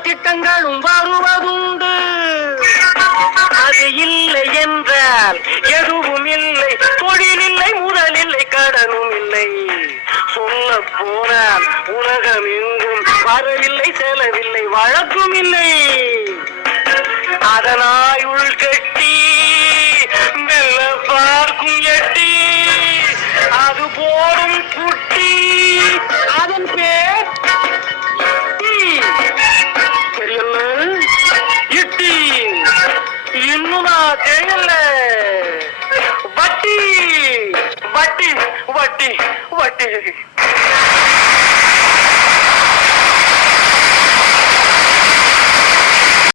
திட்டங்களும் வருவதுண்டு. அது இல்லை என்றால் எதுவும் இல்லை. தொழில் இல்லை, முதல் இல்லை, கடனும் இல்லை. சொல்ல போனால் உலகம் எங்கும் வரவில்லை, செலவில்லை, வழக்கும் இல்லை. அதனாய் உள்கட்டி மெல்ல பார்க்கும் எட்டி அது போடும் குட்டி. அதன் பேர் தெரியல, இட்டி. இன்னும் நான் தெரியல. வட்டி வட்டி வட்டி வட்டி.